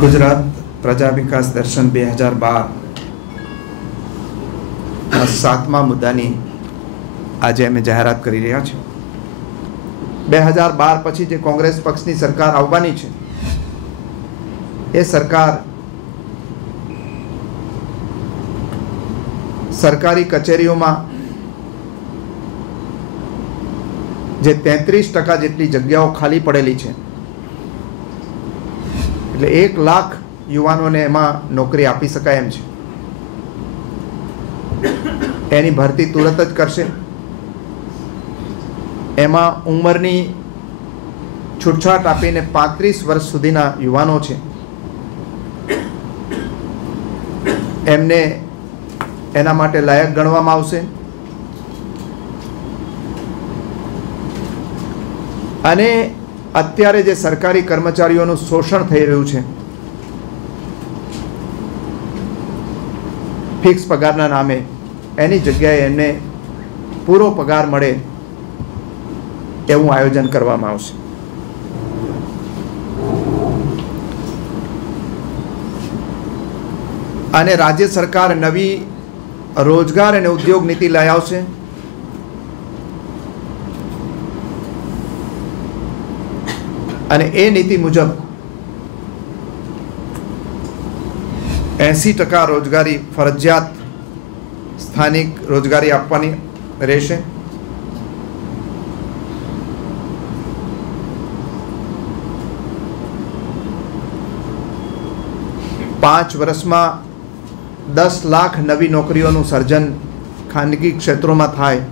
ગુજરાત પ્રજા વિકાસ દર્શન 2012 7મા મુદ્દાની આજે અમે જાહેરાત કરી રહ્યા છીએ। 2012 પછી જે કોંગ્રેસ પક્ષની સરકાર આવવાની છે એ સરકાર સરકારી કચેરીઓમાં જે 33% જેટલી જગ્યાઓ ખાલી પડેલી છે, એટલે 1 લાખ યુવાનોને એમાં નોકરી આપી શકાય એમ છે, એની ભરતી તુરત જ કરશે। એમાં ઉંમરની છૂટછાટ આપીને 35 વર્ષ સુધીના યુવાનો છે એમને એના માટે લાયક ગણવામાં આવશે। અને અત્યારે જે સરકારી કર્મચારીઓનું શોષણ થઈ રહ્યું છે ફિક્સ પગારના નામે, એની જગ્યાએ એમને પૂરો પગાર મળે એવું આયોજન કરવામાં આવશે। અને રાજ્ય સરકાર નવી રોજગાર અને ઉદ્યોગ નીતિ લઈ આવશે। અને એ નીતિ મુજબ 80% રોજગારી ફરજિયાત સ્થાનિક રોજગારી આપવાની રહેશે। 5 વર્ષમાં 10 લાખ નવી નોકરીઓનું સર્જન ખાનગી ક્ષેત્રોમાં થાય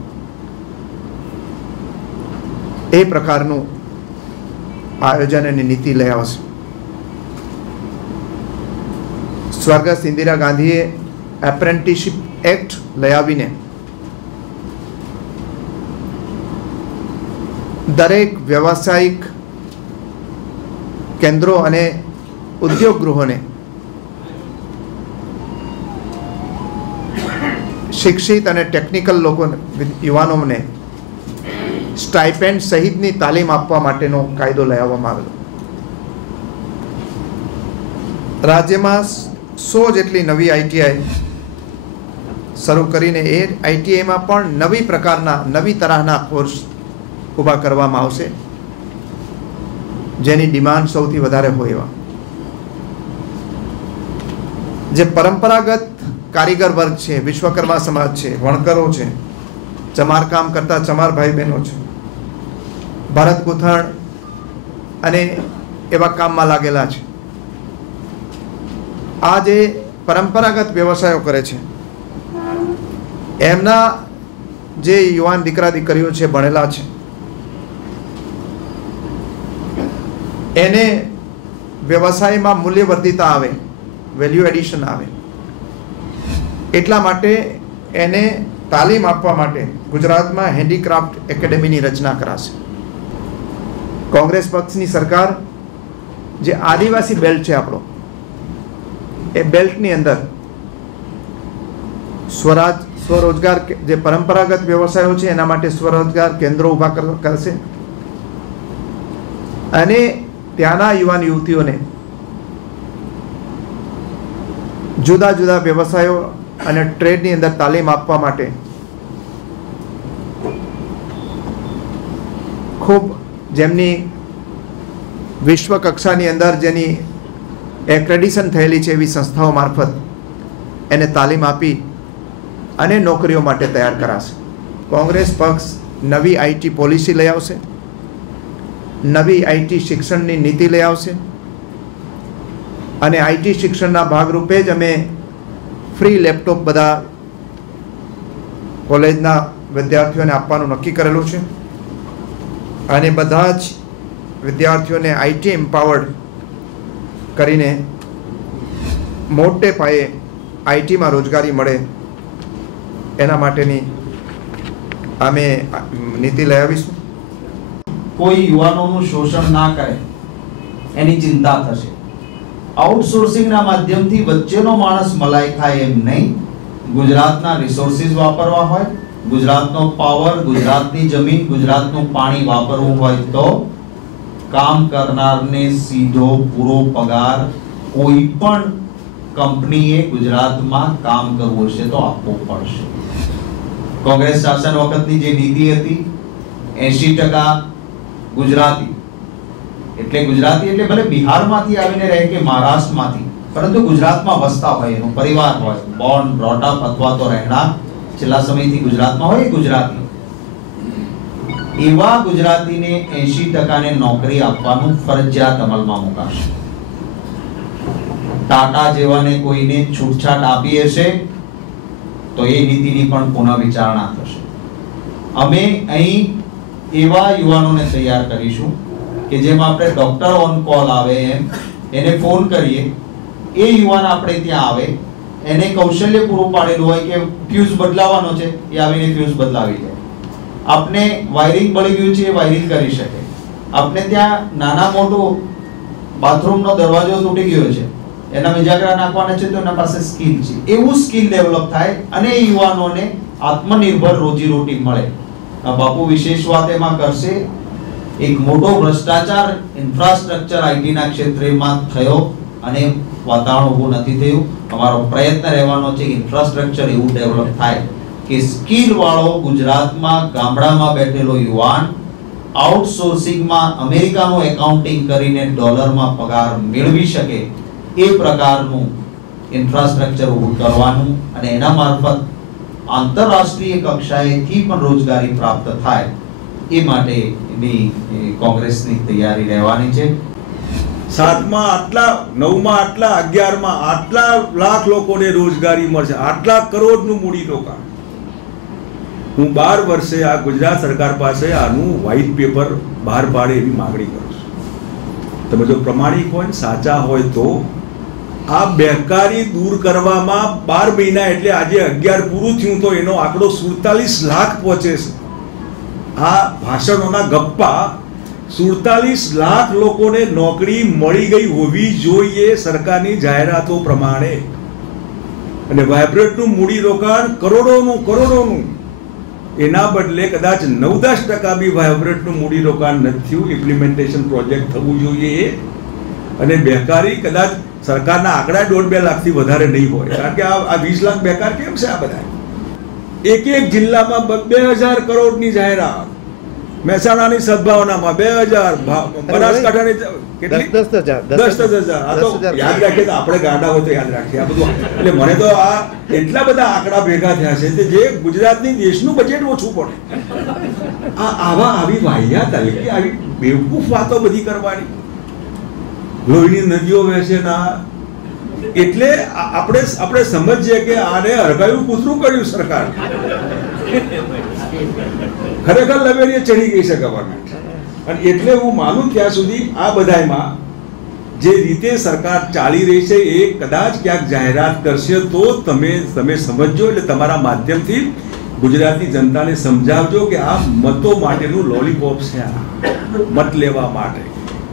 એ પ્રકારનું આયોજન અને નીતિ લઈ આવશે। સ્વર્ગસ્થ ઇન્દિરા ગાંધીએ એપ્રેન્ટિસશીપ એક્ટ લઈ આવીને દરેક વ્યવસાયિક કેન્દ્રો અને ઉદ્યોગ ગૃહોને શિક્ષિત અને ટેકનિકલ લોકોને, યુવાનોને સ્ટાઇપેન્ડ સહિતની તાલીમ આપવા માટેનો કાયદો લઈ આવવામાં આવેલો। રાજ્યમાં 100 જેટલી નવી આઈટીઆઈ શરૂ કરીને એ આઈટીઆઈમાં પણ નવી તરહના કોર્સ ઊભા કરવામાં આવશે જેની ડિમાન્ડ સૌથી વધારે હોય એવા। જે પરંપરાગત કારીગર વર્ગ છે, વિશ્વકર્મા સમાજ છે, વણકરો છે, ચમારકામ કરતા ચમાર ભાઈ બહેનો છે, ભરત ગૂંથણ અને એવા કામમાં લાગેલા છે, આ જે પરંપરાગત વ્યવસાયો કરે છે એમના જે યુવાન દીકરા દીકરીઓ છે, ભણેલા છે, એને વ્યવસાયમાં મૂલ્યવર્ધિતા આવે, વેલ્યુ એડિશન આવે, એટલા માટે એને તાલીમ આપવા માટે ગુજરાતમાં હેન્ડીક્રાફ્ટ એકેડેમીની રચના કરાશે। કોંગ્રેસ પક્ષની સરકાર જે આદિવાસી બેલ્ટ છે આપણો, એ બેલ્ટની અંદર સ્વરોજગાર જે પરંપરાગત વ્યવસાયો છે એના માટે સ્વરોજગાર કેન્દ્રો ઊભા કરશે અને ત્યાંના યુવાન યુવતીઓને જુદા જુદા વ્યવસાયો અને ટ્રેડની અંદર તાલીમ આપવા માટે ખૂબ જેમની વિશ્વ કક્ષાની અંદર જેની એક્રેડિશન થયેલી છે એવી સંસ્થાઓ મારફત એને તાલીમ આપી અને નોકરીઓ માટે તૈયાર કરાશે। કોંગ્રેસ પક્ષ નવી આઈટી પોલિસી લઈ આવશે, નવી આઈટી શિક્ષણની નીતિ લઈ આવશે અને આઈટી શિક્ષણના ભાગરૂપે જ અમે ફ્રી લેપટોપ બધા કોલેજના વિદ્યાર્થીઓને આપવાનું નક્કી કરેલું છે અને બધા જ વિદ્યાર્થીઓને આઈટી એમ્પાવર્ડ કરીને મોટે પાયે આઈટીમાં રોજગારી મળે એના માટેની અમે નીતિ લઈ આવીશું। કોઈ યુવાનોનું શોષણ ના કરે એની ચિંતા થશે। આઉટસોર્સિંગના માધ્યમથી વચ્ચેનો માણસ મલાઈ ખાય એમ નહીં, ગુજરાતના રિસોર્સિસ વાપરવા હોય, ગુજરાતનો પાવર, ગુજરાતની જમીન, ગુજરાતનું પાણી વાપરવું હોય તો કામ કરનારને સીધો પૂરો પગાર કોઈ પણ કંપનીએ ગુજરાતમાં કામ કરવું હશે તો આપવો પડશે. કોંગ્રેસ શાસન વખતની જે નીતિ હતી 80% ગુજરાતી, એટલે ગુજરાતી એટલે ભલે બિહારમાંથી આવીને રહે કે મહારાષ્ટ્રમાંથી, પરંતુ ગુજરાતમાં વસતા હોય, એનો પરિવાર હોય, બોર્ન બ્રોટ અપ અથવા તો રહેણાંક છેલ્લા સમયથી ગુજરાતમાં હોય, ગુજરાતી, એવા ગુજરાતીને 80% ને નોકરી આપવાનું ફરજિયાત અમલમાં મુકાશે. ટાટા જેવાને કોઈને છૂટછાટ આપી હશે તો એ નીતિની પણ પુનઃ વિચારણા થશે. અમે અહીં એવા યુવાનોને તૈયાર કરીશું કે જેમ આપણે ડોક્ટર ઓન કોલ આવે એમ એને ફોન કરીએ, એ યુવાન આપણે ત્યાં આવે, એને કૌશલ્ય પૂરું પાડેલું હોય કે ફ્યુઝ બદલાવાનો છે, એ આવીને ફ્યુઝ બદલાવી લે. આપને વાયરિંગ બળી ગયું છે, એ વાયરિંગ કરી શકે. આપને ત્યાં નાના મોટો બાથરૂમનો દરવાજો તૂટી ગયો છે, એના મિજાગરા નાખવાના છે, તો એના પાસે સ્કિલ છે. એવું સ્કિલ ડેવલપ થાય અને એ યુવાનોને આત્મનિર્ભર રોજીરોટી મળે. બાપુ વિશેષ વાત એમાં કરશે, એક મોટો ભ્રષ્ટાચાર ઇન્ફ્રાસ્ટ્રક્ચર આઈટીના ક્ષેત્રમાં થયો અને વાતાવરણ ઊભું નથી થયું. અમારો પ્રયત્ન રહેવાનો છે કે ઇન્ફ્રાસ્ટ્રક્ચર એવું ડેવલપ થાય કે સ્કિલ વાળો ગુજરાતમાં ગામડામાં બેઠેલો યુવાન આઉટસોર્સિંગમાં અમેરિકાનું એકાઉન્ટિંગ કરીને ડોલરમાં પગાર મેળવી શકે, એ પ્રકારનું ઇન્ફ્રાસ્ટ્રક્ચર ઊભું કરવાનું અને એના મારફત આંતરરાષ્ટ્રીય કક્ષાએથી પણ રોજગારી પ્રાપ્ત થાય, એ માટેની કોંગ્રેસની તૈયારી રહેવાની છે. 7માં આટલા, 9માં આટલા, 11માં આટલા લાખ લોકોને રોજગારી મળશે, આટલા કરોડનું મૂડી રોકાણ. હું 12 વર્ષે આ ગુજરાત સરકાર પાસે આનું વ્હાઇટ પેપર બહાર પાડે એવી માંગણી કરું છું. તમે જો પ્રમાણિક હોય, સાચા હોય તો આ બેકારી દૂર કરવામાં 12 મહિના એટલે આજે 11 પૂરું થયું તો એનો આંકડો 47 લાખ પહોંચે છે. આ ભાષણોના ગપ્પા 47 લાખ લોકોને નોકરી મળી ગઈ હોવી જોઈએ સરકારની જાહેરાતો પ્રમાણે. અને વાઇબ્રન્ટનું મૂડી રોકાણ કરોડોનું, એના બદલે કદાચ 9-10% બી વાઇબ્રન્ટનું મૂડી રોકાણ નથી થયું. ઇમ્પ્લિમેન્ટેશન પ્રોજેક્ટ થવું જોઈએ. અને બેકારી કદાચ સરકારના આંકડા 1.5-2 લાખથી વધારે નહીં હોય, કારણ કે આ 20 લાખ બેકાર કેમ છે? આ બધા એક જિલ્લામાં 2000 કરોડની જાહેરાત, મહેસાણાની સદભાવનામાં 2000, બનાસકાંઠાની કેટલી 10,000. આ તો યાદ રાખીએ તો આપણે ગાંડા હોય તો યાદ રાખીએ આ બધું. એટલે મને તો આ એટલા બધા આંકડા ભેગા થયા છે જે ગુજરાતની દેશનું બજેટ ઓછું પડે. આવી વાહિયાત આવી બેવકૂફ વાતો બધી કરવાની. લોહીની નદીઓ વહેશે ના, એટલે આપણે સમજીએ કે આને હરગાયું કૂતરું કર્યું સરકાર. ખરેખર લવેરીએ ચડી ગઈ છે ગવર્મેન્ટ. અને એટલે હું માનું ત્યાં સુધી આ બધામાં જે રીતે સરકાર ચાલી રહી છે એ કદાચ ક્યાંક જાહેરાત કરશે તો તમે સમજજો. એટલે તમારા માધ્યમથી ગુજરાતની જનતાને સમજાવજો કે આ મતો માટેનું લોલીપોપ છે. આ મત લેવા માટે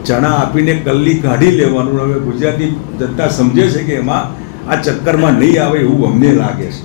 ચણા આપીને કલ્લી કાઢી લેવાનું હવે ગુજરાતી જનતા સમજે છે કે એમાં આ ચક્કરમાં નહીં આવે એવું અમને લાગે છે.